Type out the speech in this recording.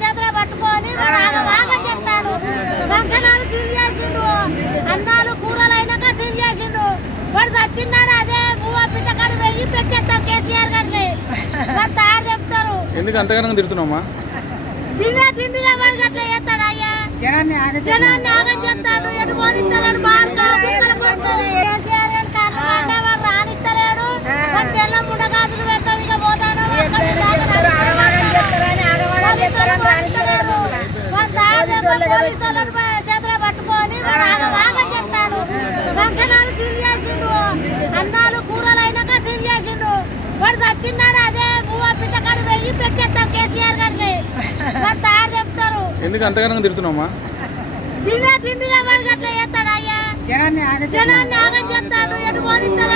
చేతులు పట్టుకొని బాగా చెప్తాడు. ఫంక్షనాలు సీల్ చేసిండు, అన్నాలు కూరలు అయినాక సీల్ చేసిండు. వాడు చచ్చిన్నాడు, అదే పువ్వు పిట్టకాడు వెళ్ళి పెట్టేస్తాం కేసీఆర్ గారికి. తాడు చెప్తారు. ఎందుకు అంతగానం తిడుతున్నామా? తిండిలో వాడికి అట్లా చేస్తాడు. అయ్యా జనాన్ని ఆగం చేస్తాడు. ఎటు పోనిస్తాడు, కేసీఆర్ గారికి వాడు రానిస్తలేడు. పిల్లం ముడగాజులు పెడతాం, ఇక పోతాను. చేతులు పట్టుకొని బాగా చెప్తాడు. ఫంక్షనాలు సీల్ చేసిండు, అన్నాలు కూరలు అయినాక సీల్ చేసిండు. వాడు చచ్చిన్నాడు, అదే పువ్వు పిట్టకాడు వెళ్ళి పెట్టేస్తాం కేసీఆర్ గారికి. తాడు చెప్తారు. ఎందుకు అంతగానం తిడుతున్నామా? తిండిలో వాడికి అట్లా చేస్తాడు. అయ్యా జనాన్ని ఆగం చేస్తాడు. ఎటు పోనిస్తాడు,